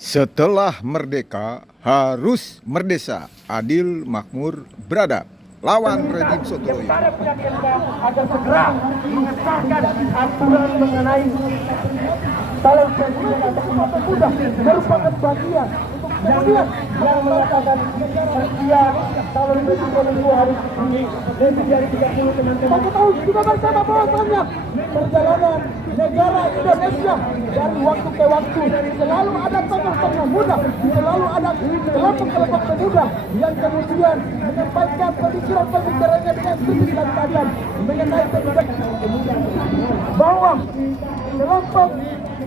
Setelah merdeka harus merdesa, adil, makmur, beradab. Lawan rezim Sontoloyo. Para pihak MK agar segera mengesahkan aturan mengenai calon presiden atau pemuda merupakan bagian untuk kemudian yang mengatakan dia calon presiden itu harus lebih dari 30 teman-teman. Kita tahu juga bersama bahwasannya perjalanan negara Indonesia dari waktu ke waktu selalu ada tokoh-tokoh muda, selalu ada kelompok-kelompok pemuda yang kemudian menyampaikan pemikiran-pemikirannya dengan kritis dan tajam mengenai bahwa kelompok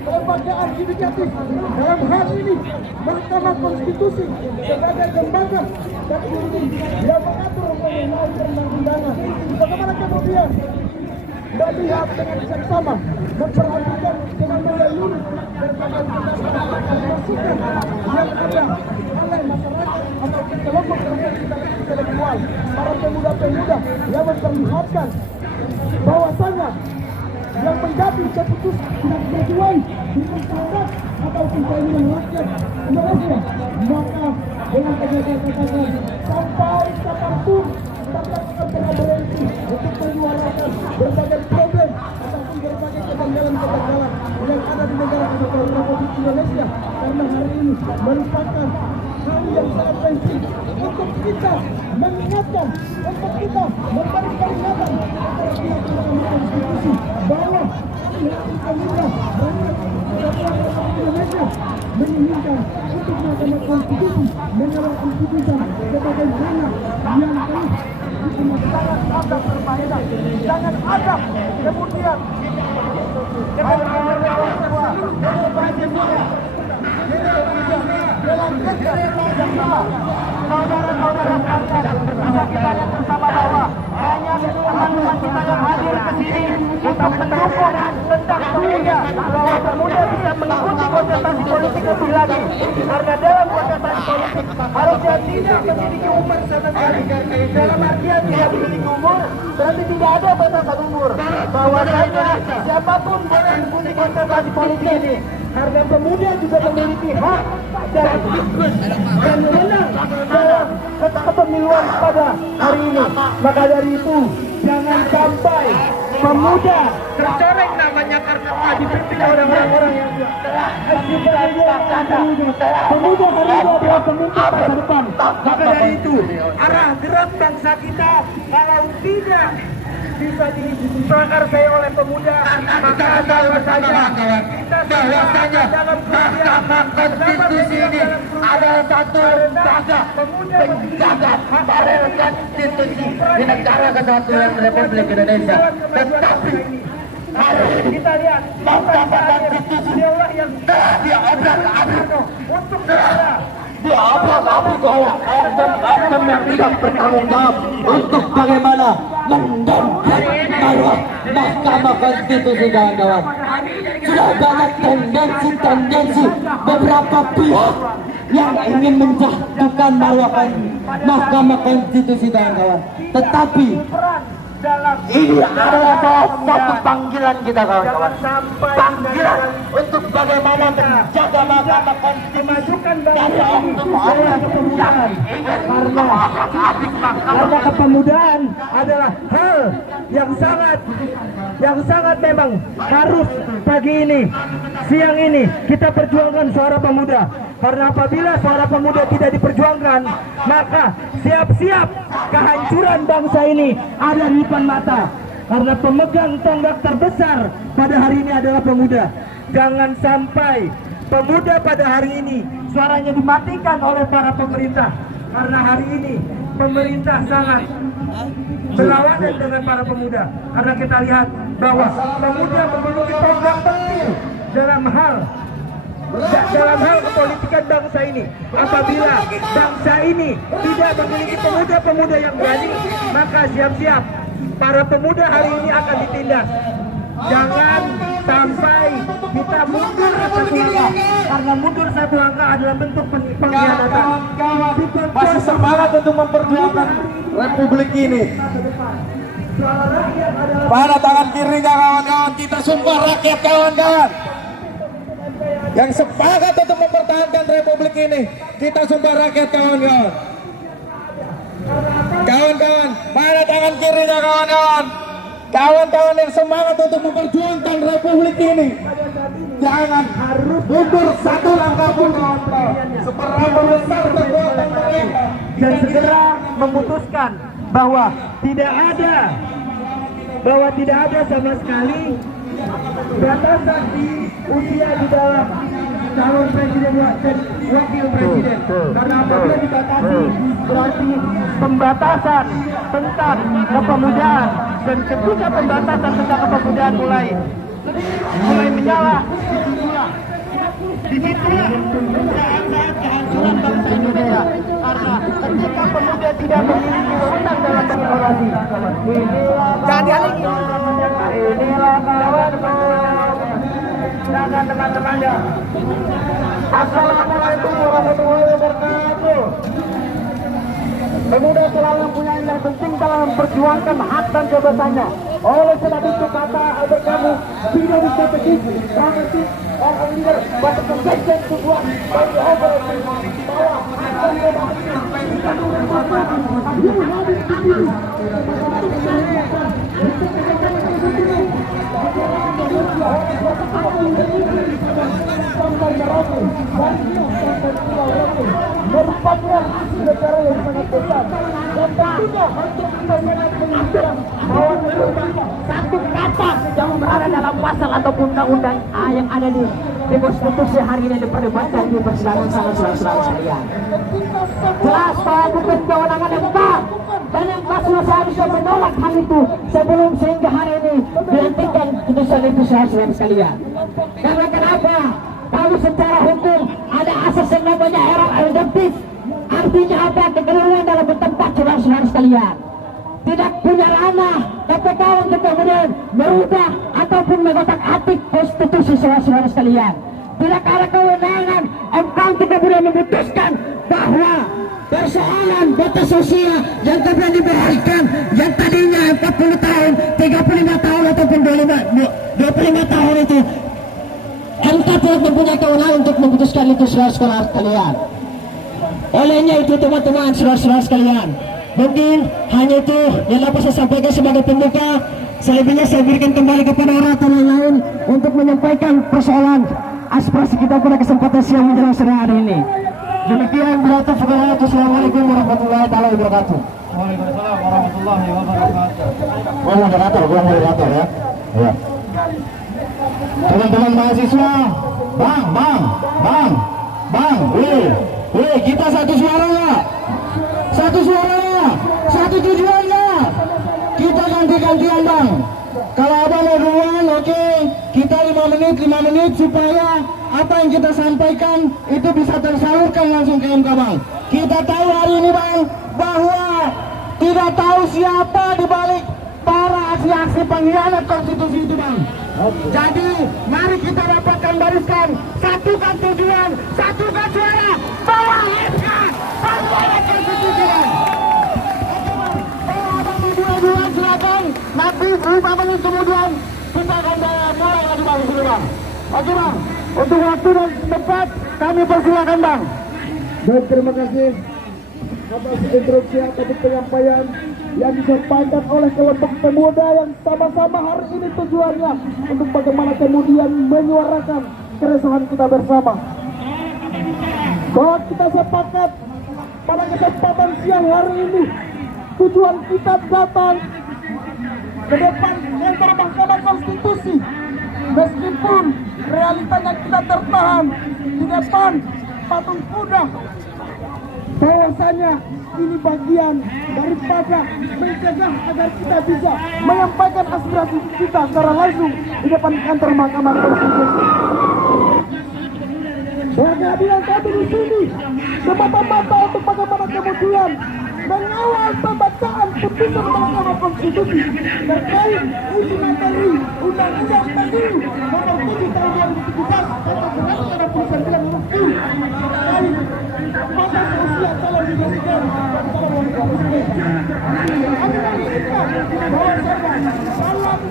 kelembagaan yudikatif dalam hal ini Mahkamah Konstitusi sebagai lembaga tertinggi yang mengatur mengenai perundang-undangan. Bagaimana kemudian melihat dengan seksama memperhatikan dengan menyeluruh berbagai masukan yang ada oleh masyarakat atau kelompok-kelompok intelektual, para pemuda-pemuda yang memperlihatkan bahwasanya yang menjadi keputusan tidak sesuai dengan standar atau keinginan rakyat Indonesia, maka dengan kejadian sampai kapanpun kita akan berkomunikasi untuk menyuarakan berbagai problem ataupun berbagai kejanggalan-kejanggalan yang ada di negara kesatuan Republik Indonesia, karena hari ini merupakan hal yang sangat penting untuk kita mengingatkan, untuk kita memberi peringatan kepada pihak-pihak konstitusi bahwa pihak-pihak rakyat kesatuan Republik Indonesia menginginkan untuk Mahkamah Konstitusi mengeluarkan putusan sebagaimana yang telah sangat ada berbahaya, jangan ada kemudian saudara-saudara bisa kita lihat bersama bahwa hanya teman-teman kita yang hadir ke sini untuk mendukung tentang pemuda bahwa pemuda bisa mengikuti kontestasi politik lebih lagi, karena dalam kontestasi politik harusnya tidak memiliki umur sama sekali. Dalam artian tidak memiliki umur berarti tidak ada batasan umur, bahwa siapapun boleh mengikuti kontestasi politik ini, karena pemuda juga memiliki hak dan menang dalam kepemiluan pada hari ini. Maka dari itu jangan sampai pemuda tercoreng namanya karena dipimpin oleh orang-orang yang pemuda hari ini adalah pemimpin masa depan. Maka dari itu arah gerak bangsa kita kalau tidak bisa diprakarsai oleh pemuda, maka bahwasanya kita bahwasanya Mahkamah Konstitusi ini adalah satu lembaga penjaga barel konstitusi di negara kesatuan Republik Indonesia. Tetapi kita lihat Mahkamah Konstitusi yang diobrak-abrik untuk negara, diobrak-abrik oleh oknum yang tidak bertanggung jawab untuk bagaimana mendongkrak marwah Mahkamah Konstitusi. Kawan-kawan, sudah banyak tendensi beberapa pihak yang ingin menjatuhkan marwah Mahkamah Konstitusi, kawan-kawan. Tetapi ini adalah salah satu panggilan kita, kawan-kawan. Panggilan untuk bagaimana menjaga Mahkamah Konstitusi dari oknum-oknum karena kepemudaan adalah hal yang sangat memang harus pagi ini, siang ini kita perjuangkan suara pemuda. Karena apabila suara pemuda tidak diperjuangkan, maka siap-siap kehancuran bangsa ini ada di depan mata. Karena pemegang tonggak terbesar pada hari ini adalah pemuda. Jangan sampai pemuda pada hari ini suaranya dimatikan oleh para pemerintah. Karena hari ini pemerintah sangat berlawanan dengan para pemuda. Karena kita lihat bahwa pemuda memiliki tonggak penting dalam hal kepolitikan bangsa ini. Apabila bangsa ini tidak memiliki pemuda-pemuda yang berani, maka siap-siap para pemuda hari ini akan ditindas. Jangan sampai kita mundur satu langkah, karena mundur satu langkah adalah bentuk pengkhianatan. Masih semangat untuk memperjuangkan Republik ini. Mana tangan kirinya, kawan-kawan? Kita sumpah rakyat, kawan-kawan, yang sepakat untuk mempertahankan Republik ini. Kita sumpah rakyat, kawan-kawan. Kawan-kawan, mana tangan kirinya, kawan-kawan? Kawan-kawan yang semangat untuk memperjuangkan Republik ini. Jangan mundur satu langkah pun, kawan-kawan. Seberapa besar kekuatan mereka. Dan segera memutuskan bahwa tidak ada sama sekali batasan di usia di dalam calon presiden dan wakil presiden. Karena apabila dibatasi berarti pembatasan tentang kepemudaan, dan ketika pembatasan tentang kepemudaan mulai menyala, disitulah saat-saat kehancuran bangsa Indonesia. Karena ketika pemuda tidak memiliki wewenang dalam demokrasi, inilah kawan-kawan. Jangan teman-temannya. Assalamualaikum warahmatullahi wabarakatuh. Pemuda selalu punya yang penting dalam memperjuangkan hak dan kebebasannya. Oleh sebab itu kata Albert Camus, tidak bisa begitu. Dramatik or a leader, but a conviction to one by the overall bahwa hak dan kebebasan kita merupakan negara yang sangat besar dan tentunya untuk kita menginginkan bahwa satu kata yang berada dalam pasal ataupun undang-undang yang ada di konstitusi hari ini diperdebatkan di persidangan saudara-saudara sekalian. Jelas bahwa bukan kewenangan MK dan MK sudah seharusnya menolak hal itu sebelum sehingga hari ini dilantikkan putusan itu saudara sekalian. Karena kenapa? Kalau secara hukum ada asas yang namanya error adoptif. Artinya apa? Kekeliruan dalam bertempat saudara-saudara sekalian. Tidak punya ranah KPK untuk kemudian merubah ataupun mengotak-atik konstitusi saudara-saudara sekalian. Tidak ada kewenangan MK untuk kemudian memutuskan bahwa persoalan batas usia yang kemudian diberikan yang tadinya 40 tahun, 35 tahun ataupun 25 tahun itu MK tidak mempunyai kewenangan untuk memutuskan itu saudara-saudara sekalian. Olehnya itu teman-teman saudara-saudara sekalian, mungkin hanya itu yang dapat saya sampaikan sebagai pembuka. Selebihnya saya berikan kembali kepada orator yang lain untuk menyampaikan persoalan aspirasi kita pada kesempatan siang menjelang sore hari ini. Demikian berlaku. Assalamualaikum warahmatullahi wabarakatuh. Waalaikumsalam warahmatullahi wabarakatuh. Gua moderator ya. Ya. Teman-teman mahasiswa, bang, weh, kita satu suara ya, satu tujuan ya. Kita ganti-gantian bang. Kalau abang mau duluan, oke. Kita 5 menit supaya apa yang kita sampaikan itu bisa tersalurkan langsung ke MK bang. Kita tahu hari ini bang bahwa tidak tahu siapa di balik para aksi-aksi pengkhianat konstitusi itu bang. Jadi mari kita dapatkan barisan, satukan tujuan, satukan suara, bawa MK, bawa konstitusi bang. Dua silakan, nanti 5 menit kemudian kita akan mulai lagi bang di sini bang. Oke bang, untuk waktu dan tempat kami persilakan bang. Baik, terima kasih atas instruksi ataupun penyampaian yang disampaikan oleh kelompok pemuda yang sama-sama hari ini tujuannya untuk bagaimana kemudian menyuarakan keresahan kita bersama. Bahwa kita sepakat pada kesempatan siang hari ini tujuan kita datang ke depan kantor Mahkamah Konstitusi, meskipun realitanya kita tertahan di depan patung kuda. Bahwasanya ini bagian daripada mencegah agar kita bisa menyampaikan aspirasi kita secara langsung di depan kantor Mahkamah Konstitusi. Kehadiran kami di sini semata-mata untuk bagaimana kemudian mengawal pembacaan putusan Mahkamah Konstitusi terkait uji materi Undang-Undang Pemilu Nomor 7 Tahun 2017 atau 189 terkait batas usia calon presiden dan calon wakil presiden. Kami menginginkan bahwa dalam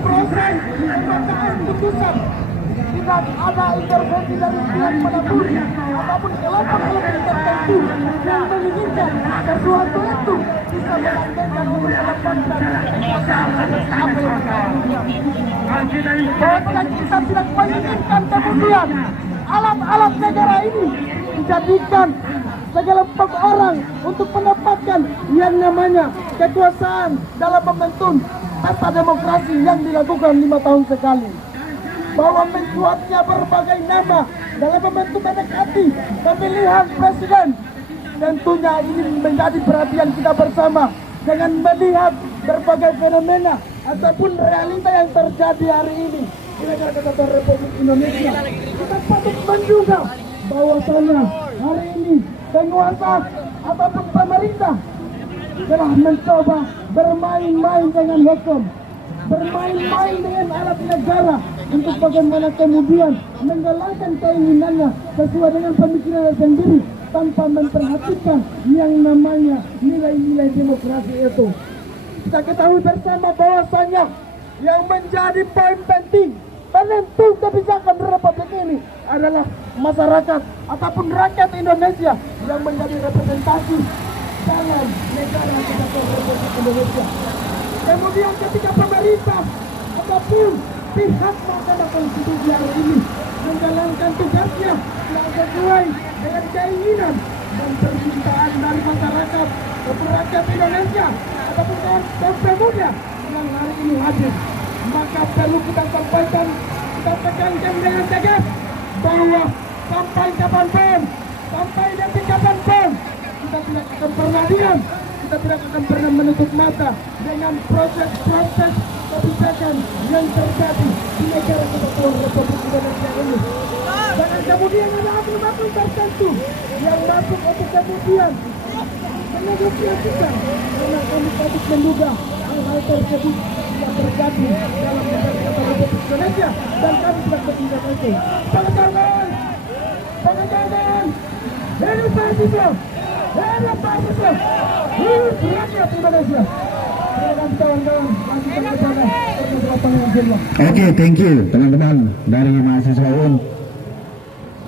proses pembacaan putusan di tidak ada intervensi dari pihak manapun ataupun kelompok-kelompok tertentu yang menginginkan sesuatu itu bisa melanggengkan mengedepankan bahwa kita tidak menginginkan kemudian alat-alat negara ini dijadikan segelompok orang untuk mendapatkan yang namanya kekuasaan dalam membentuk pesta demokrasi yang dilakukan 5 tahun sekali. Bahwa mencuatnya berbagai nama dalam membentuk mendekati pemilihan presiden, tentunya ini menjadi perhatian kita bersama dengan melihat berbagai fenomena ataupun realita yang terjadi hari ini di negara kesatuan Republik Indonesia. Kita patut menduga bahwasanya hari ini penguasa ataupun pemerintah telah mencoba bermain-main dengan hukum, bermain-main dengan alat negara untuk bagaimana kemudian menggalakkan keinginannya sesuai dengan pemikirannya sendiri tanpa memperhatikan yang namanya nilai-nilai demokrasi itu. Kita ketahui bersama bahwasanya yang menjadi poin penting penentu kebijakan Republik ini adalah masyarakat ataupun rakyat Indonesia yang menjadi representasi dalam negara kesatuan Republik Indonesia. Kemudian ketika pemerintah ataupun pihak Mahkamah Konstitusi hari ini menjalankan tugasnya yang sesuai dengan keinginan dan permintaan dari masyarakat ataupun rakyat Indonesia ataupun kaum pemuda yang hari ini hadir, maka perlu kita sampaikan, kita tekankan dengan tegas bahwa sampai kapanpun, sampai detik kapanpun, kita tidak akan pernah diam, kita tidak akan pernah menutup mata dengan proses-proses kebijakan yang terjadi di negara kesatuan Republik Indonesia ini. Bahkan kemudian ada akun-akun tertentu yang masuk untuk kemudian menegosiasikan, karena kami patut menduga hal-hal tersebut yang terjadi dalam negara kesatuan Republik Indonesia dan kami tidak bertindak itu. Pengajaran, hidup mahasiswa, hidup mahasiswa, hidup rakyat Indonesia. Oke, thank you teman-teman dari mahasiswa UN.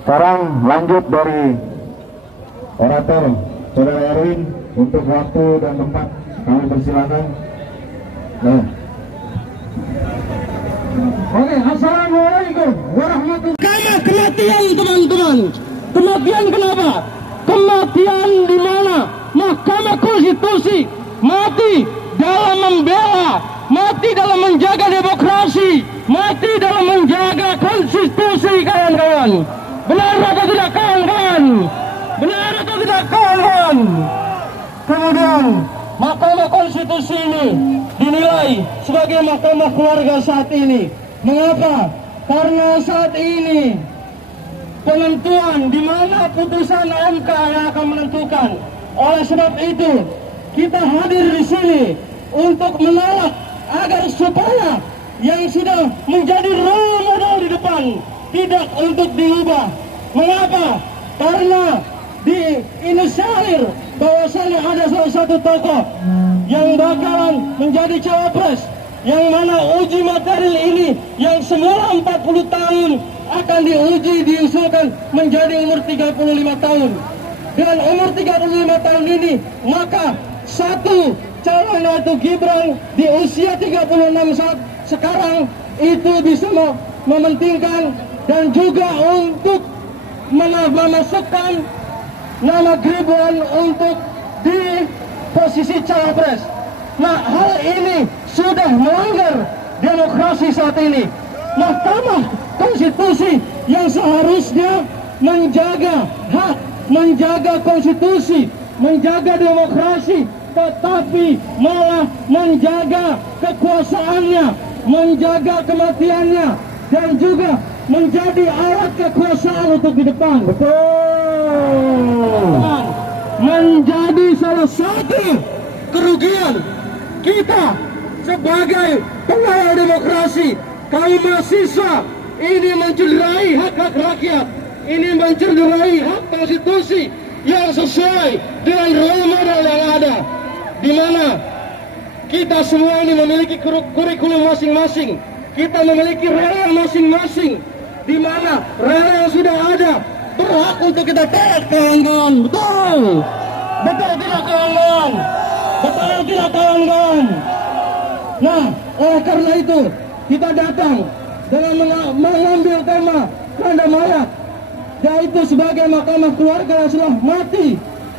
Sekarang lanjut dari orator Saudara Erwin untuk waktu dan tempat kami persilakan. Oke, assalamualaikum warahmatullahi wabarakatuh. Kematian teman-teman. Kematian kenapa? Kematian di mana Mahkamah Konstitusi mati dalam membela, mati dalam menjaga demokrasi, mati dalam menjaga konstitusi, kawan-kawan. Benar atau tidak, kawan-kawan? Benar atau tidak, kawan-kawan? Kemudian Mahkamah Konstitusi ini dinilai sebagai mahkamah keluarga saat ini. Mengapa? Karena saat ini penentuan di mana putusan MK yang akan menentukan. Oleh sebab itu kita hadir di sini untuk menolak agar supaya yang sudah menjadi role model di depan tidak untuk diubah. Mengapa? Karena diinisialir bahwasannya ada salah satu tokoh yang bakalan menjadi cawapres, yang mana uji materi ini yang semula 40 tahun akan diusulkan menjadi umur 35 tahun. Dengan umur 35 tahun ini, maka satu calon yaitu Gibran di usia 36 saat sekarang itu bisa mementingkan dan juga untuk memasukkan nama Gibran untuk di posisi cawapres. Nah, hal ini sudah melanggar demokrasi saat ini. Mahkamah Konstitusi yang seharusnya menjaga hak, menjaga konstitusi, menjaga demokrasi, tetapi malah menjaga kekuasaannya, menjaga kematiannya, dan juga menjadi alat kekuasaan untuk di depan. Betul. Menjadi salah satu kerugian kita sebagai pengawal demokrasi. Kaum mahasiswa ini mencederai hak-hak rakyat, ini mencederai hak konstitusi yang sesuai dengan role model yang ada, di mana kita semua ini memiliki kurikulum masing-masing, kita memiliki role masing-masing, di mana rel yang sudah ada berhak untuk kita tarik, kawan-kawan. Betul. Betul tidak, kawan-kawan? Betul tidak, kawan-kawan? Nah, oleh karena itu kita datang dengan mengambil tema tanda mayat, yaitu sebagai mahkamah keluarga yang sudah mati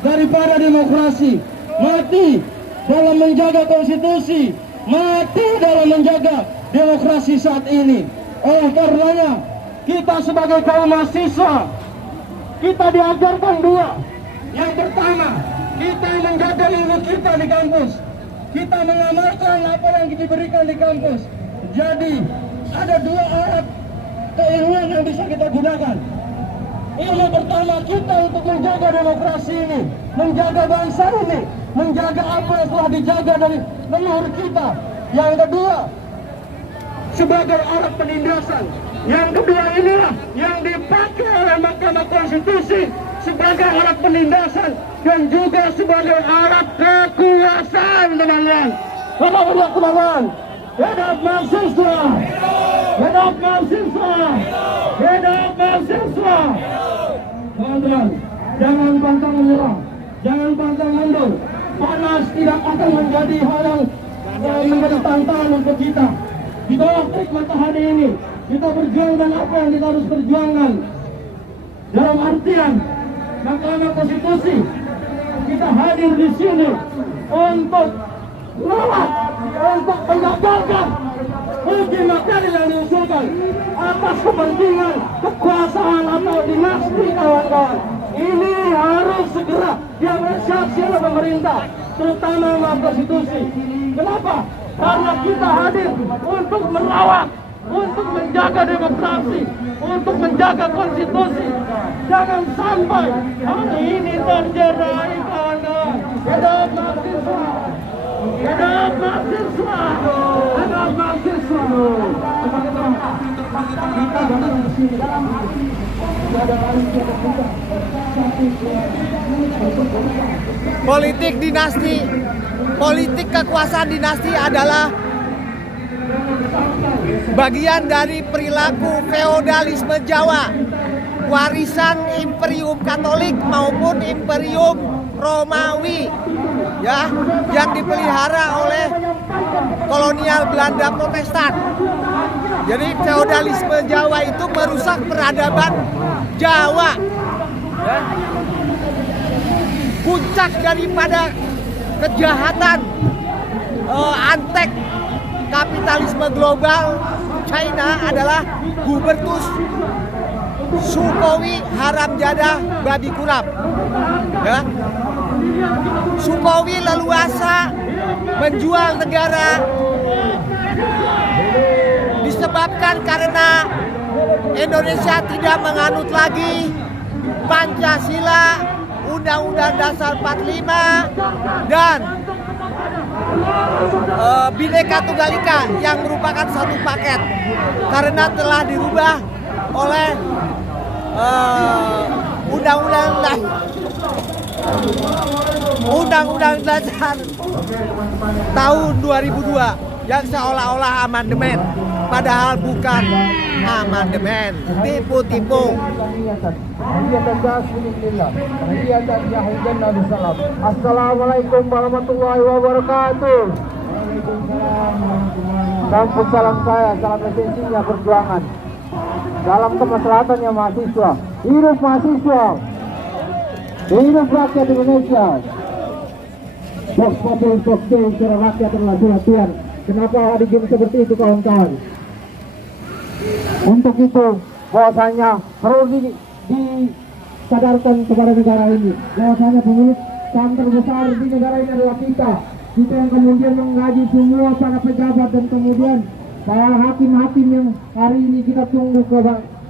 daripada demokrasi, mati dalam menjaga konstitusi, mati dalam menjaga demokrasi saat ini. Oleh karenanya kita sebagai kaum mahasiswa, kita diajarkan dua. Yang pertama, kita menjaga ilmu kita di kampus, kita mengamalkan apa yang diberikan di kampus. Jadi ada dua alat keilmuan yang bisa kita gunakan. Ilmu pertama kita untuk menjaga demokrasi ini, menjaga bangsa ini, menjaga apa yang telah dijaga dari leluhur kita. Yang kedua, sebagai alat penindasan. Yang kedua inilah yang dipakai oleh Mahkamah Konstitusi sebagai alat penindasan dan juga sebagai alat kekuasaan, teman-teman. Teman-teman, hidup mahasiswa, hidup mahasiswa, hidup mahasiswa. Teman-teman, jangan pantang menyerah, jangan pantang mundur. Panas tidak akan menjadi hal yang menjadi tantangan untuk kita. Di bawah terik matahari ini, kita perjuangkan apa yang kita harus perjuangkan. Dalam artian Mahkamah Konstitusi, kita hadir di sini untuk menolak, untuk mengagalkan uji materi yang diusulkan atas kepentingan kekuasaan atau dinasti, kawan-kawan. Ini harus segera diapresiasi oleh pemerintah, terutama Mahkamah Konstitusi. Kenapa? Karena kita hadir untuk merawat, untuk menjaga demokrasi, untuk menjaga konstitusi. Jangan sampai hari ini terjerai, kawan-kawan. Hidup mahasiswa, hidup mahasiswa, hidup mahasiswa. Kita datang di sini politik dinasti, politik kekuasaan dinasti adalah bagian dari perilaku feodalisme Jawa, warisan Imperium Katolik maupun Imperium Romawi, ya, yang dipelihara oleh kolonial Belanda Protestan. Jadi feodalisme Jawa itu merusak peradaban Jawa. Ya. Puncak daripada kejahatan antek kapitalisme global China adalah Hubertus Sukowi Haramjadah Babi Kurap. Ya. Sukowi leluasa menjual negara disebabkan karena Indonesia tidak menganut lagi Pancasila, Undang-Undang Dasar 45 dan Bhinneka Tunggal Ika yang merupakan satu paket karena telah dirubah oleh Undang-Undang Dasar tahun 2002 yang seolah-olah amandemen, padahal bukan amandemen, tipu-tipu. Assalamualaikum warahmatullahi wabarakatuh. Sampun salam saya, salam esensinya perjuangan dalam kemaslahatannya mahasiswa. Hidup mahasiswa, hidup rakyat Indonesia. Vox Populi Vox Dei, suara rakyat adalah suara Tuhan. Kenapa hari game seperti itu, kawan-kawan? Untuk itu bahwasanya perlu disadarkan kepada negara ini bahwasanya pemilik saham terbesar di negara ini adalah kita yang kemudian mengaji semua para pejabat dan kemudian para hakim-hakim yang hari ini kita tunggu ke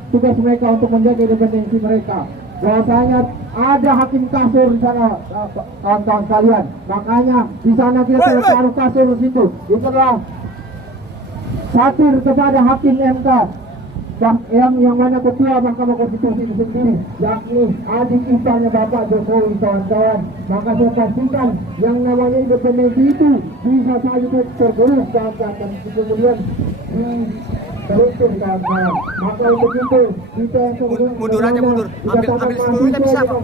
tugas mereka untuk menjaga independensi mereka. Bahwasanya ada hakim kasur di sana, kawan-kawan sekalian. Makanya di sana kita taruh kasur di situ. Itu adalah satir kepada hakim MK yang mana ketua Mahkamah Konstitusi itu sendiri, yakni adik iparnya Bapak Jokowi, kawan-kawan. Maka saya pastikan yang namanya independensi itu bisa saja tergerus, kawan-kawan, dan kemudian terusir kawan-kawan. Maka untuk itu kita yang Mundur aja, mundur. Ambil seluruhnya bisa kok.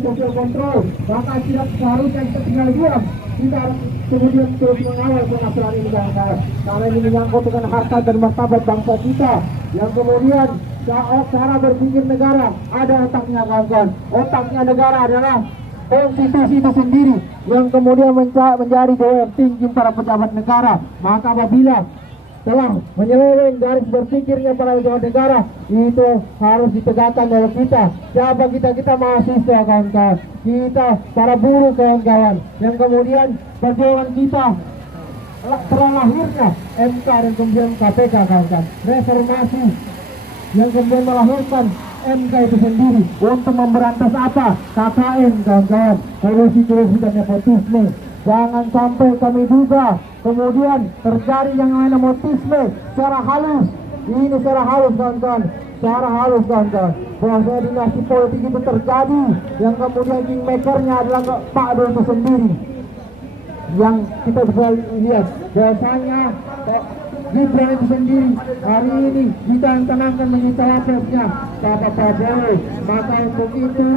Sosial kontrol. Maka tidak seharusnya kita tinggal diam. Kita harus kemudian terus mengawal pengaturan ini kawan-kawan. Karena ini menyangkut dengan harta dan martabat bangsa kita. Yang kemudian cara berpikir negara ada otaknya kawan-kawan. Otaknya negara adalah konstitusi itu sendiri yang kemudian menjadi dewan tinggi para pejabat negara. Maka apabila telah menyeleweng garis berpikirnya para pejabat negara, itu harus ditegakkan oleh kita. Siapa kita mahasiswa kawan-kawan, kita para buruh kawan-kawan, yang kemudian perjuangan kita terlahirnya MK dan kemudian KPK kawan-kawan, reformasi yang kemudian melahirkan MK itu sendiri untuk memberantas apa? KKN kawan-kawan, korupsi dan nepotisme. Jangan sampai kami duga kemudian terjadi yang namanya nepotisme secara halus. Ini secara halus kawan-kawan, secara halus kawan-kawan, bahwa dinasti politik itu terjadi yang kemudian kingmakernya adalah Pak Do itu sendiri. Yang kita bisa lihat bahwasanya Gibran itu sendiri hari ini ditantangkan menjadi cawapresnya Bapak Prabowo. Maka untuk itu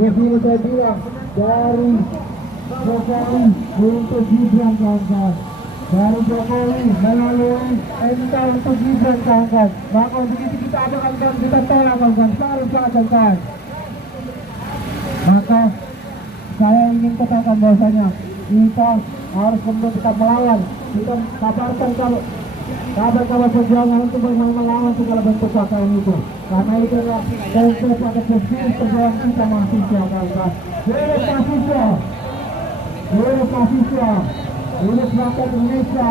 di sini saya bilang dari Jokowi untuk Gibran kawan-kawan, dari Jokowi melalui MK untuk Gibran kawan-kawan. Maka untuk itu kita akan kita tolak kawan-kawan, harus kawan-kawan. Maka saya ingin katakan bahwasanya kita harus kemudian tetap melawan. Kita kabarkan kabar perjuangan untuk melawan segala bentuk KKN itu. Karena itu adalah konsep pada posisi perjuangan kita mahasiswa kawan-kawan. Hidup mahasiswa, hidup mahasiswa, hidup rakyat Indonesia,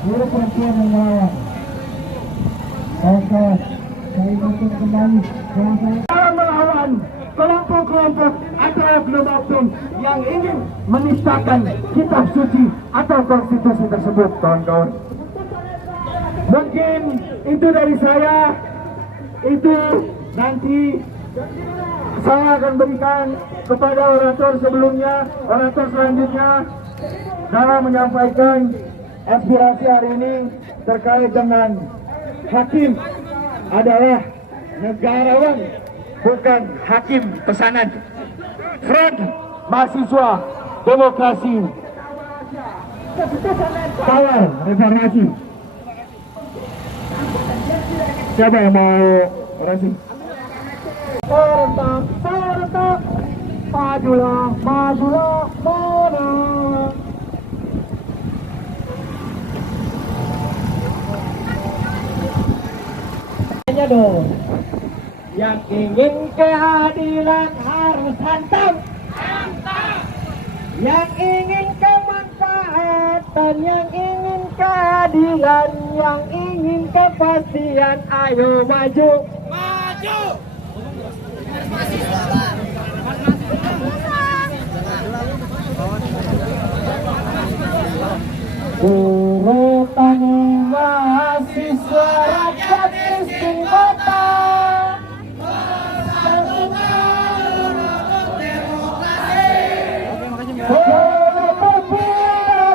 hidup perempuan yang melawan. Kawan-kawan, saya ingin kembali bahwa melawan kelompok-kelompok atau oknum-oknum yang ingin menistakan kitab suci atau konstitusi tersebut kawan-kawan. Mungkin itu dari saya. Itu nanti saya akan berikan kepada orator sebelumnya, orator selanjutnya dalam menyampaikan aspirasi hari ini terkait dengan hakim adalah negarawan, bukan hakim pesanan. Front Mahasiswa Demokrasi Kawal Reformasi. Siapa yang mau orasi? Serentak, majulah, mana? Dong. Yang ingin keadilan harus hantam. Yang ingin kemanfaatan, yang ingin keadilan, yang ingin kepastian, ayo maju. Buruh tani mahasiswa rakyat miskin kota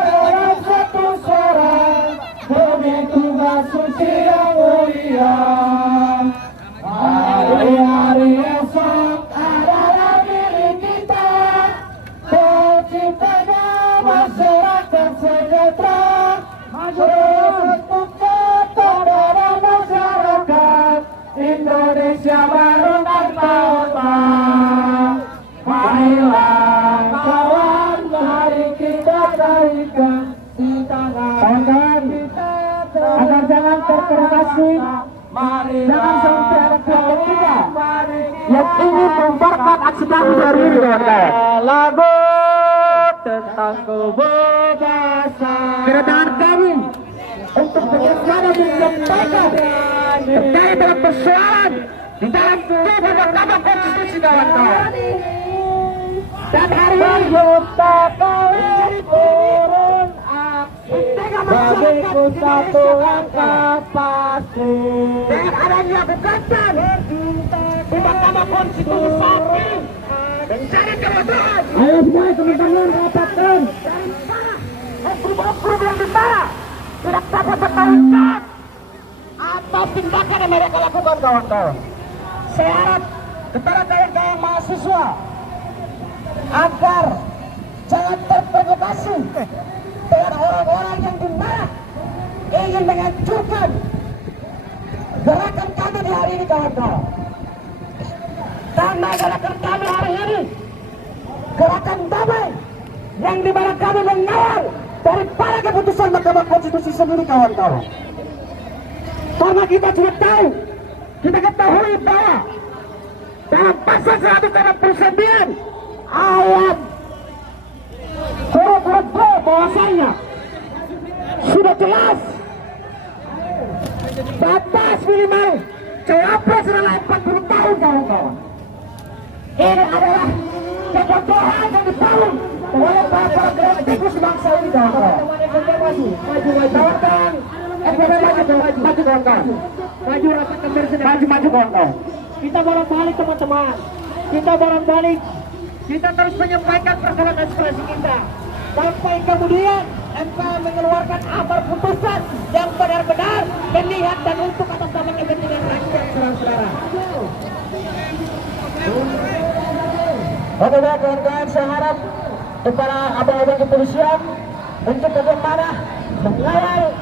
dalam satu suara demi tugas suci yang mulia. Hari-hari esok adalah milik kita, terciptanya masyarakat sejahtera, untuk kepada masyarakat Indonesia baru tanpa otak. Marilah kawan, mari kita berikan di tangan kita, agar jangan terprovokasi. Jangan sampai ada kelompok kita yang ingin membarkan aksi kami hari ini, kawan-kawan. Lagu tentang kebebasan, kedatangan kami untuk bagaimana menyampaikan terkait dengan persoalan di dalam tubuh Mahkamah Konstitusi, kawan-kawan. Dan hari ini kita kawin turun bagiku satu langkah pasti. Dengan adanya gugatan di Mahkamah Konstitusi mencari kebenaran. Ayo semua teman-teman rapatkan. Oknum-oknum yang di sana tidak dapat bertanggung jawab atau tindakan yang mereka lakukan kawan-kawan. Saya harap kepada kawan-kawan mahasiswa agar jangan terprovokasi dengan orang-orang yang dimana ingin menghancurkan gerakan kami di hari ini kawan-kawan. Karena gerakan kami hari ini gerakan damai yang dimana kami mengawal daripada keputusan Mahkamah Konstitusi sendiri kawan-kawan. Karena kita sudah tahu, kita ketahui bahwa dalam pasal 169 ayat huruf B bahwasanya sudah jelas batas minimal cawapres adalah 40 tahun kawan-kawan. Ini adalah kebodohan yang dibangun oleh para politikus bangsa ini kawan-kawan. Kawan-kawan, maju kawan-kawan. Maju kawan-kawan. Kita bolak-balik teman-teman. Kita bolak-balik. Kita terus menyampaikan persoalan aspirasi kita. Sampai kemudian MK mengeluarkan amar putusan yang benar-benar melihat dan untuk atas nama kepentingan rakyat, saudara-saudara. Oke kawan-kawan, saya harap kepada abang-abang kepolisian untuk bagaimana mengawal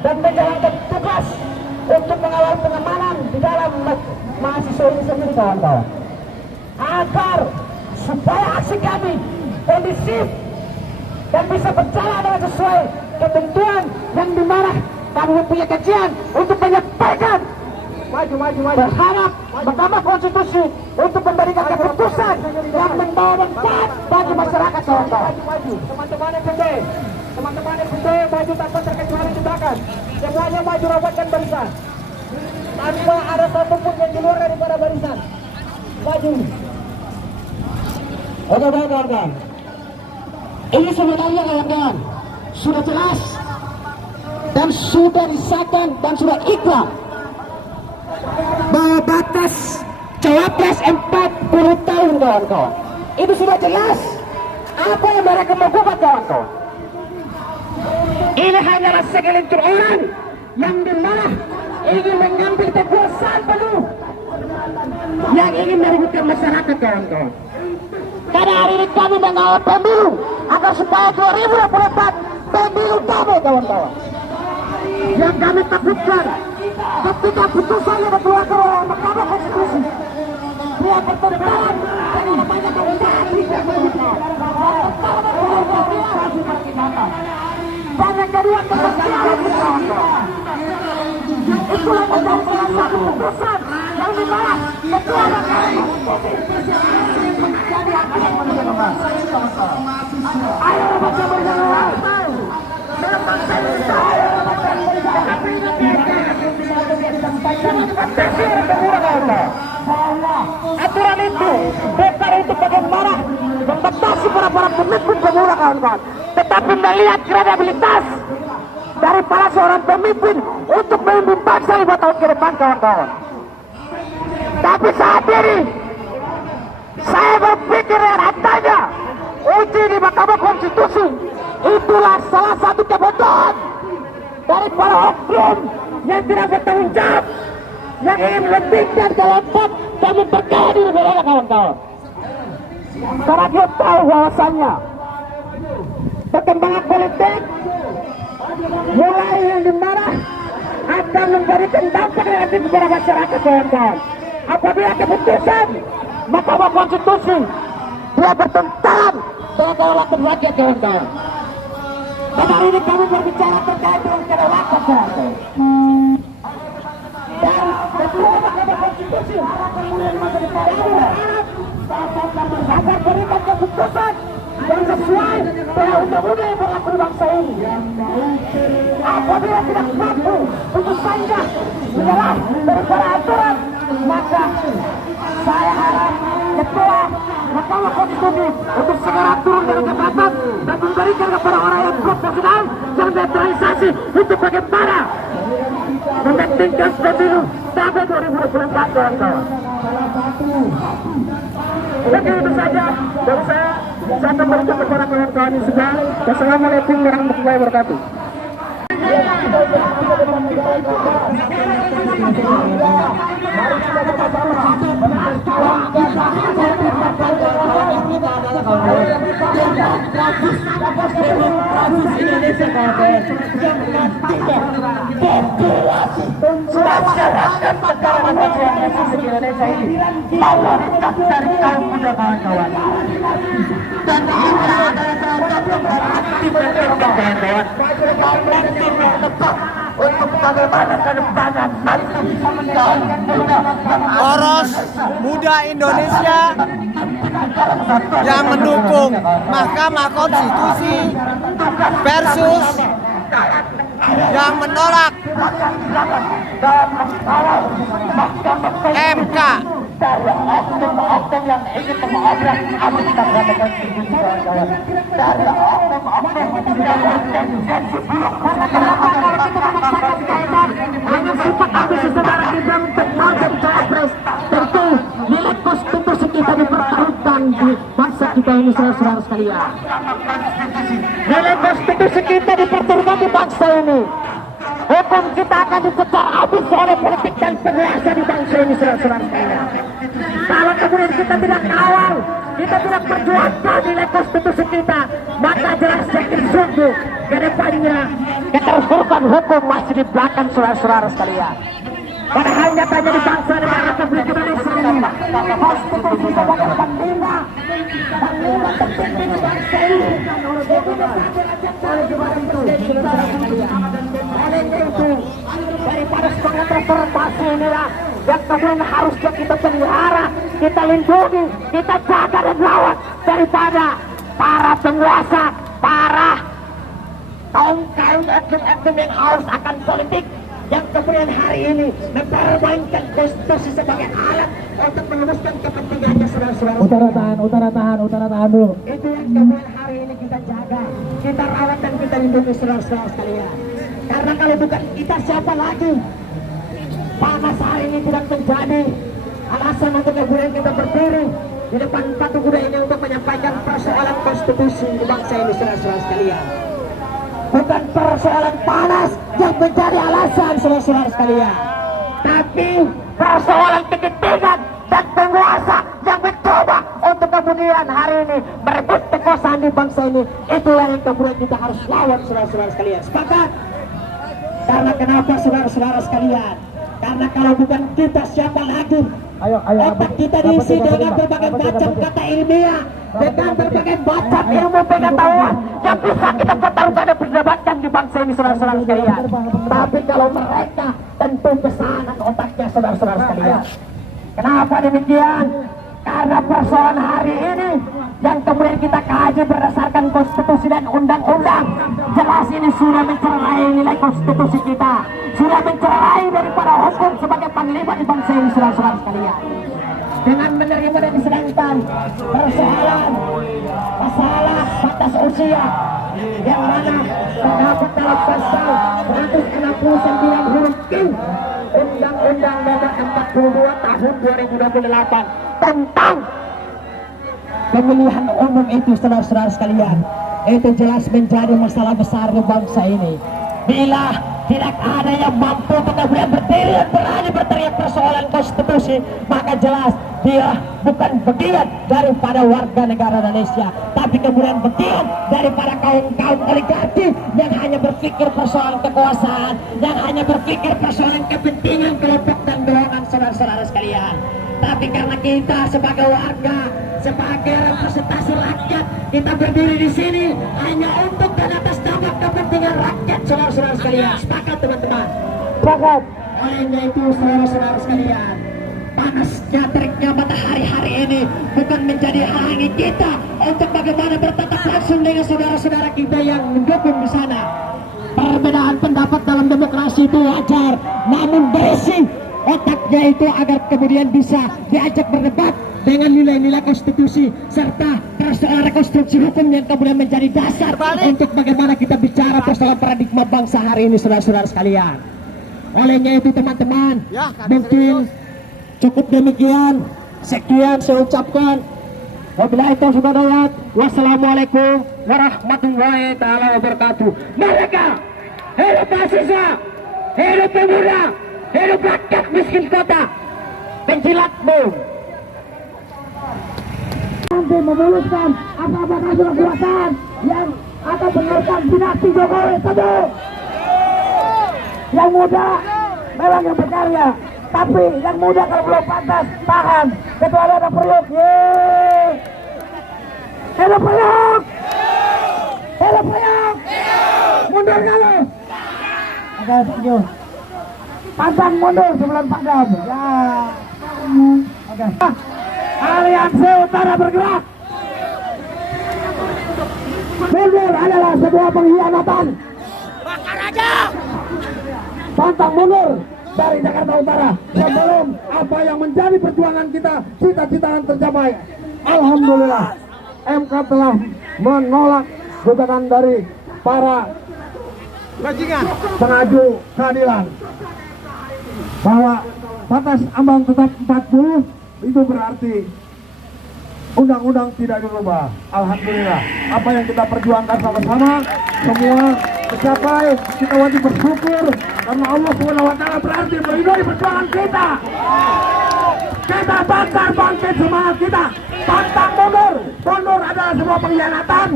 dan menjalankan tugas untuk mengawal pengamanan di dalam mahasiswa ini sendiri kawan-kawan, agar supaya aksi kami kondisif dan bisa berjalan dengan sesuai ketentuan yang dimana kami punya kajian untuk menyampaikan berharap Mahkamah Konstitusi untuk memberikan keputusan yang membawa manfaat bagi masyarakat kawan-kawan. Teman-teman yang putih maju tanpa terkecuali tindakan. Semuanya maju rapatkan barisan tanpa ada satupun yang keluar daripada barisan. Maju. Oke baik kawan-kawan. Ini sebenarnya kawan-kawan sudah jelas dan sudah disahkan dan sudah ikhlas bahwa batas cawapres 40 tahun kawan-kawan. Itu sudah jelas apa yang mereka mau buat kawan-kawan. Ini hanyalah segelintir orang yang dimana ingin mengambil kekuasaan penuh, yang ingin meributkan masyarakat kawan-kawan. Karena hari ini kami mengawal pemilu agar supaya 2024 pemilu damai kawan-kawan. Yang kami takutkan ketika putusan yang dikeluarkan oleh Mahkamah Konstitusi dia bertentangan dengan namanya demokrasi dan yang kedua kebencian kawan-kawan. Itulah menjadi salah satu putusan yang dimana ketua Mahkamah Konstitusi menjadi hakim menegakkan. Ayo baca berjalan. Aturan itu bukan untuk bagaimana membatasi para pemimpin pemuda kawan-kawan, tetapi melihat kredibilitas daripada seorang pemimpin untuk memimpin bangsa 5 tahun ke depan kawan-kawan. Tapi saat ini saya berpikir dengan adanya uji di Mahkamah Konstitusi itulah salah satu kebodohan dari para oknum yang tidak bertanggung jawab, yang ingin melebihkan kelompok dan memperkaya diri mereka kawan-kawan. Karena dia tahu bahwasannya perkembangan politik mulai yang dimana akan memberikan dampak negatif kepada masyarakat kawan-kawan. Apabila keputusan Mahkamah Konstitusi dia bertentangan dengan kedaulatan rakyat kawan-kawan. Dan hari ini kami berbicara terkait dengan kedaulatan kawan-kawan. Dan ketua Mahkamah Konstitusi agar berikan keputusan yang sesuai dengan undang-undang yang berlaku di bangsa ini. Apabila tidak mampu putusannya menyelah daripada aturan, maka saya harap ketua Mahkamah Konstitusi untuk segera turun dari jabatan dan memberikan kepada orang yang profesional yang netralisasi untuk bagaimana mementingkan pemilu sampai 2024 kawan-kawan. Oke, itu saja dari saya. Saya kembali kepada kawan-kawan semua. Wassalamualaikum warahmatullahi wabarakatuh. masyarakat negara bagian Republik Indonesia ini mayoritas dari kaum muda kawan-kawan. Dan ini adalah salah satu berarti berbeda kawan-kawan. Kolektif yang tepat untuk bagaimana ke depannya nanti bisa menjalankan Poros Muda Indonesia yang mendukung Mahkamah Konstitusi versus yang menolak MK. dari oknum-oknum yang ingin mengobrak abis Mahkamah Konstitusi kawan-kawan. Dari oknum-oknum yang tidak berkonsensi buruk. Hanya sifat abis sesaudara Gibran untuk maju capres. Tentu nilai konstitusi kita dipertaruhkan di bangsa kita ini, saudara-saudara sekalian. Nilai konstitusi kita dipertaruhkan di bangsa ini. Hukum kita akan dikejar habis oleh politik dan penguasa di bangsa ini, saudara-saudara sekalian. Kalau kemudian kita tidak kawal, kita tidak perjuangkan nilai konstitusi kita, maka jelas yakin sungguh ke depannya keterpurukan hukum masih di belakang, saudara-saudara sekalian. Padahal nyatanya di bangsa negara Republik Indonesia ini konstitusi sebagai panglima tertinggi di bangsa ini. Oleh itu, daripada semangat reformasi inilah yang kemudian harusnya kita pelihara, kita lindungi, kita jaga dan lawan daripada para penguasa, para kaum oknum-oknum yang haus akan politik, yang kemudian hari ini mempermainkan konstitusi sebagai alat untuk meluruskan kepentingannya, saudara-saudara. Utara tahan dulu. Itu yang kemudian hari ini kita jaga, kita rawat dan kita lindungi, saudara-saudara sekalian. Karena kalau bukan kita, siapa lagi? Panas hari ini tidak menjadi alasan untuk kemudian kita berdiri di depan patung kuda ini untuk menyampaikan persoalan konstitusi di bangsa ini, saudara-saudara sekalian. Bukan persoalan panas yang menjadi alasan, saudara-saudara sekalian, tapi persoalan kegentingan dan penguasa yang mencoba untuk kemudian hari ini merebut kekuasaan di bangsa ini. Itulah yang kemudian kita harus lawan, saudara-saudara sekalian. Sepakat? Karena kenapa, saudara-saudara sekalian? Karena kalau bukan kita, siapa lagi? Otak kita diisi dengan berbagai macam kata ilmiah, dengan berbagai macam ilmu pengetahuan yang bisa kita pertaruhkan dan perdebatkan di bangsa ini, saudara-saudara sekalian. Tapi kalau mereka tentu pesanan otaknya, saudara-saudara sekalian. Kenapa demikian? Karena persoalan hari ini yang kemudian kita kaji berdasarkan konstitusi dan undang-undang, jelas ini sudah mencerai nilai konstitusi kita, sudah mencerai daripada hukum sebagai panglima di bangsa ini, saudara-saudara sekalian. Dengan menerima dan disedangkan persoalan masalah batas usia yang mana terdapat dalam pasal 169 huruf Q Undang-Undang Nomor 42 Tahun 2028 tentang pemilihan umum itu, saudara-saudara sekalian. Itu jelas menjadi masalah besar di bangsa ini. Bila tidak ada yang mampu untuk kemudian berdiri dan berani berteriak persoalan konstitusi, maka jelas dia bukan bagian daripada warga negara Indonesia, tapi kemudian bagian daripada kaum-kaum oligarki yang hanya berpikir persoalan kekuasaan, yang hanya berpikir persoalan kepentingan kelompok dan golongan, saudara-saudara sekalian. Tapi karena kita sebagai warga, sebagai representasi rakyat, kita berdiri di sini hanya untuk dan atas nama kepentingan rakyat, saudara-saudara sekalian. Sepakat, teman-teman? Sepakat. Olehnya itu, saudara-saudara sekalian, panasnya teriknya matahari hari ini bukan menjadi halangi kita untuk bagaimana bertatap langsung dengan saudara-saudara kita yang mendukung di sana. Perbedaan pendapat dalam demokrasi itu wajar, namun berisi otaknya itu agar kemudian bisa diajak berdebat dengan nilai-nilai konstitusi serta persoalan rekonstruksi hukum yang kemudian menjadi dasar untuk bagaimana kita bicara persoalan paradigma bangsa hari ini, saudara-saudara sekalian. Olehnya itu, teman-teman, mungkin cukup demikian. Sekian saya ucapkan. Wabillahi taufiq wal hidayah. Wassalamualaikum warahmatullahi taala wabarakatuh. Merdeka! hidup mahasiswa, hidup pemuda, hidup rakyat miskin kota. Penjilat boom. Nanti memuluskan apa-apa kekuatan yang akan mengeluarkan dinasti Jokowi teduh. Yang muda memang yang berkarya, tapi yang muda kalau belum pantas tahan kecuali ada periuk. Yeay, hidup periuk, hidup periuk, mundur kamu. Oke, setuju. Pantang mundur sebelum padam. Ya, oke. Aliansi Utara bergerak. Mundur adalah sebuah pengkhianatan. Bakar aja. Pantang mundur dari Jakarta Utara sebelum apa yang menjadi perjuangan kita, cita-cita yang tercapai. Alhamdulillah, MK telah menolak gugatan dari para pengaju keadilan bahwa batas ambang tetap 40, itu berarti undang-undang tidak dirubah. Alhamdulillah, apa yang kita perjuangkan sama-sama semua tercapai. Kita wajib bersyukur karena Allah SWT berarti melindungi perjuangan kita. Kita bakar bangkit semangat kita. Pantang mundur. Mundur adalah sebuah pengkhianatan.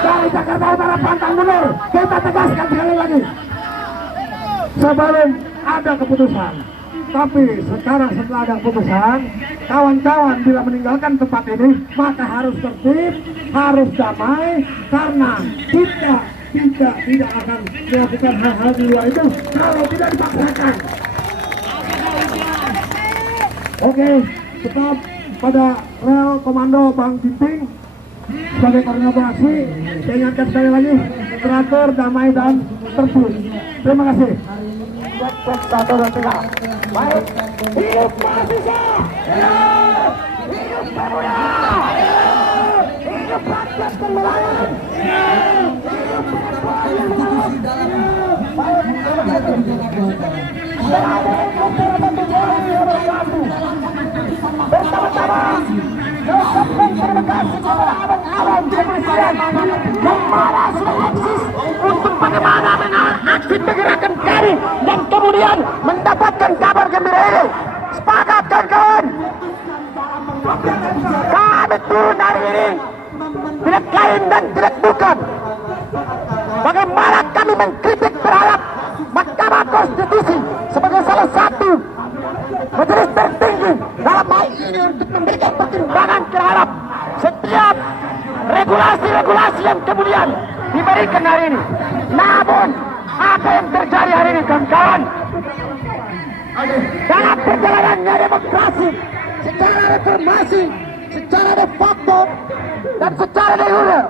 Dari Jakarta Utara pantang mundur. Kita tegaskan sekali lagi sebelum ada keputusan. Tapi sekarang setelah ada keputusan, kawan-kawan bila meninggalkan tempat ini maka harus tertib, harus damai, karena kita tidak akan melakukan hal-hal di luar itu kalau tidak dipaksakan. Oke, tetap pada rel komando Bang Jinting sebagai koordinasi. Saya ingatkan sekali lagi, teratur, damai dan tertib. Terima kasih. Satu dan tiga. Baik, hidup mahasiswa, hidup pemuda, hidup rakyat dan nelayan, hidup perempuan yang melawan. Baik, bersama-sama mengucapkan terima kasih kepada abang-abang kepolisian yang mana sudah eksis untuk bagaimana mengawal aksi pergerakan kami dan kemudian mendapatkan kabar gembira ini. Sepakat kawan-kawan, kami turun hari ini tidak lain dan tidak bukan bagaimana kami mengkritik terhadap Mahkamah Konstitusi sebagai salah satu majelis tertinggi dalam hal ini untuk memberikan pertimbangan terhadap setiap regulasi-regulasi yang kemudian diberikan hari ini. Namun apa yang terjadi hari ini kawan-kawan, dalam perjalanannya demokrasi secara reformasi, secara de facto dan secara de jure,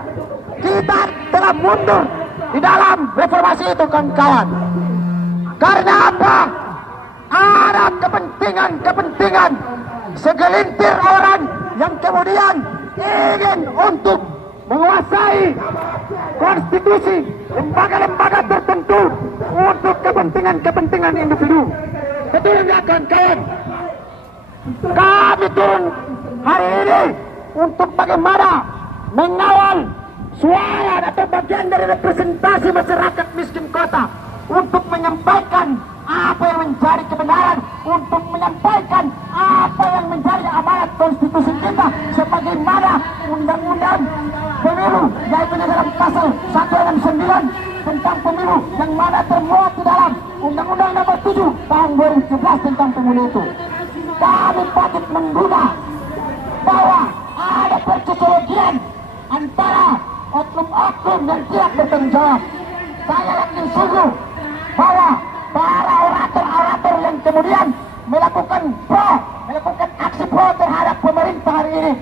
kita telah mundur di dalam reformasi itu kawan-kawan. Karena apa? Ada kepentingan segelintir orang yang kemudian ingin untuk menguasai konstitusi, lembaga-lembaga tertentu untuk kepentingan individu. Betul enggak kawan-kawan? Kami turun hari ini untuk bagaimana mengawal suara atau bagian dari representasi masyarakat miskin kota untuk menyampaikan apa yang menjadi kebenaran, untuk menyampaikan apa yang menjadi amanat konstitusi kita sebagaimana undang-undang pemilu, yaitu dalam pasal 169 tentang pemilu yang mana termuat di dalam undang-undang nomor 7 tahun 2017 tentang pemilu itu. Kami patut menduga bahwa ada percocologian antara oknum-oknum yang tidak bertanggung jawab. Saya yakin sungguh bahwa para orator-orator yang kemudian melakukan aksi pro terhadap pemerintah hari ini,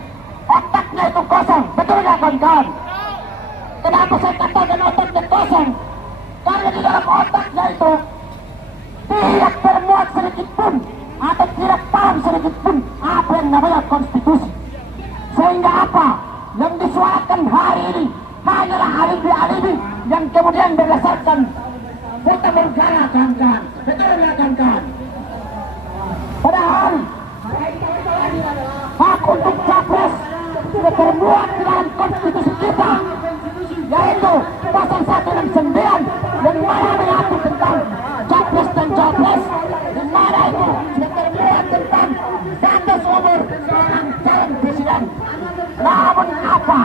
otaknya itu kosong. Betul nggak kawan-kawan? Kenapa saya katakan otaknya kosong? Karena di dalam otaknya itu tidak termuat sedikit pun atau tidak paham sedikit pun apa yang namanya konstitusi. Sehingga apa yang disuarakan hari ini hanyalah alibi-alibi yang kemudian berdasarkan kota bergala kawan-kawan. Betul nggak kawan-kawan? Padahal hak untuk capres sudah termuat di dalam konstitusi kita, yaitu pasal 1 dan 9 yang mana mengatur tentang capres dan cawapres, di mana itu sudah terlihat tentang batas umur seorang calon presiden. Namun apa?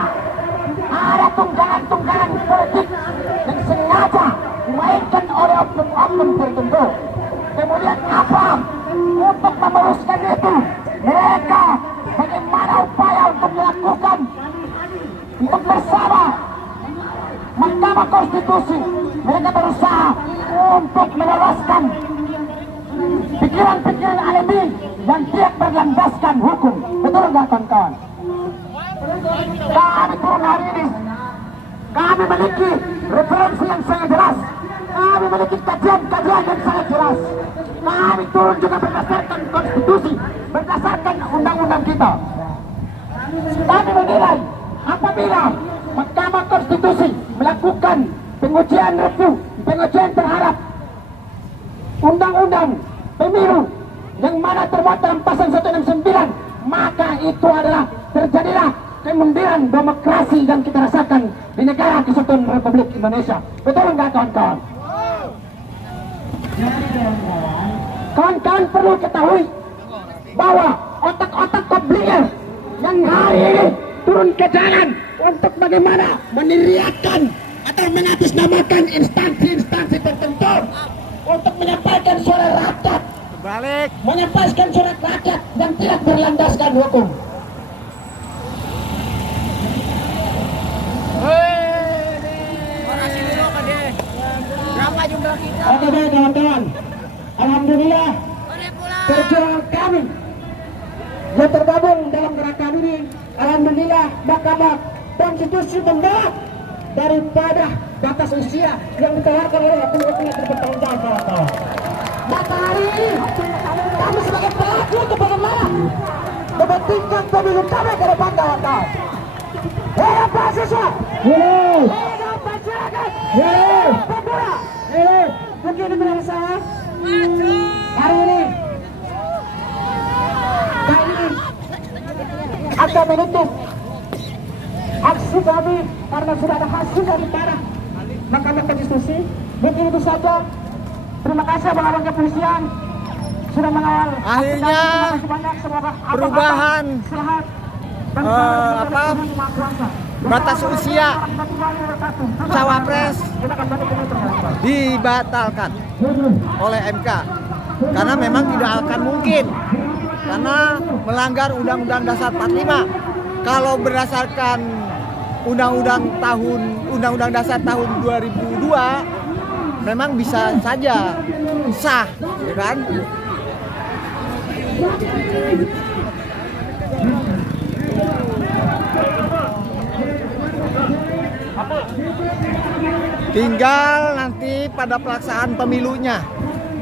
Ada tunggangan-tunggangan politik yang sengaja dimainkan oleh oknum-oknum tertentu. Kemudian apa? Untuk memeruskan itu, mereka bagaimana upaya untuk melakukan untuk bersama Mahkamah Konstitusi, mereka berusaha untuk meloloskan pikiran-pikiran alibi yang tidak berlandaskan hukum. Betul nggak kawan-kawan? Kami turun hari ini, kami memiliki referensi yang sangat jelas, kami memiliki kajian-kajian yang sangat jelas. Kami turun juga berdasarkan konstitusi, berdasarkan undang-undang kita. Kami menilai apabila Mahkamah Konstitusi melakukan pengujian review, pengujian terhadap undang-undang pemilu yang mana termuat dalam pasal 169, maka itu adalah terjadilah kemunduran demokrasi yang kita rasakan di negara Kesatuan Republik Indonesia. Betul enggak kawan-kawan? Kawan-kawan perlu ketahui bahwa otak-otak koblinger yang hari ini turun ke jalan untuk bagaimana meneriakkan atau mengatasnamakan instansi-instansi tertentu untuk menyampaikan suara rakyat, menyampaikan suara rakyat yang tidak berlandaskan hukum. Oke baik kawan-kawan, alhamdulillah perjuangan kami yang tergabung dalam gerakan ini, alhamdulillah Mahkamah Konstitusi menolak daripada batas usia yang ditawarkan oleh oknum-oknum yang bertanggung jawab kawan-kawan. Maka hari ini kami sebagai pelaku untuk bagaimana kepentingan pemilu kami ke depan kawan-kawan. Hei mahasiswa, hei masyarakat, hei pemuda, hei begini benar saya hari ini akan menutup aksi kami karena sudah ada hasil daripada Mahkamah Konstitusi. Mungkin itu saja. Terima kasih abang-abang kepolisian sudah mengawal. Akhirnya perubahan batas usia cawapres dibatalkan oleh MK karena memang tidak akan mungkin, karena melanggar Undang-Undang Dasar 45. Kalau berdasarkan Undang-Undang Dasar tahun 2002 memang bisa saja sah, ya kan? Tinggal nanti pada pelaksanaan pemilunya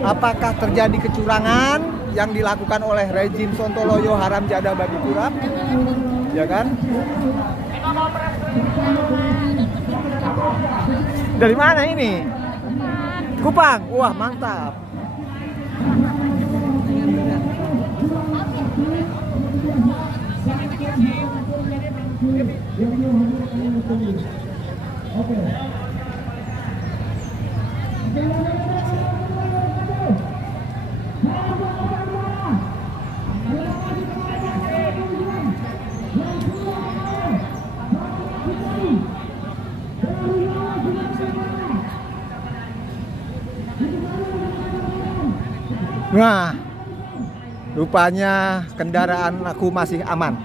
apakah terjadi kecurangan yang dilakukan oleh rezim Sontoloyo Haram Jadah Babi Kurap, ya kan? Dari mana ini? Kupang, wah mantap. Nah, rupanya kendaraan aku masih aman.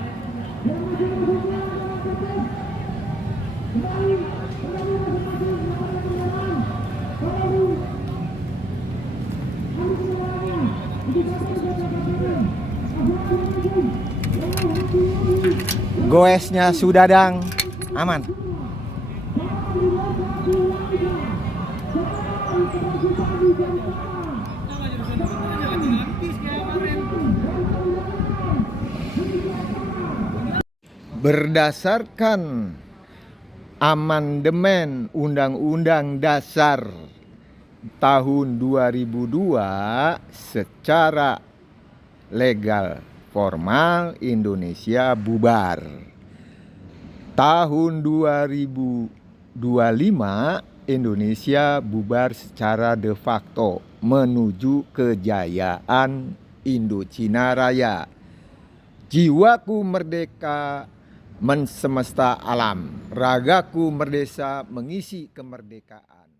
Goesnya sudah dang aman. Berdasarkan amandemen Undang-Undang Dasar tahun 2002 secara legal formal Indonesia bubar. Tahun 2025 Indonesia bubar secara de facto menuju kejayaan Indochina Raya. Jiwaku merdeka mensemesta alam, ragaku merdesa mengisi kemerdekaan.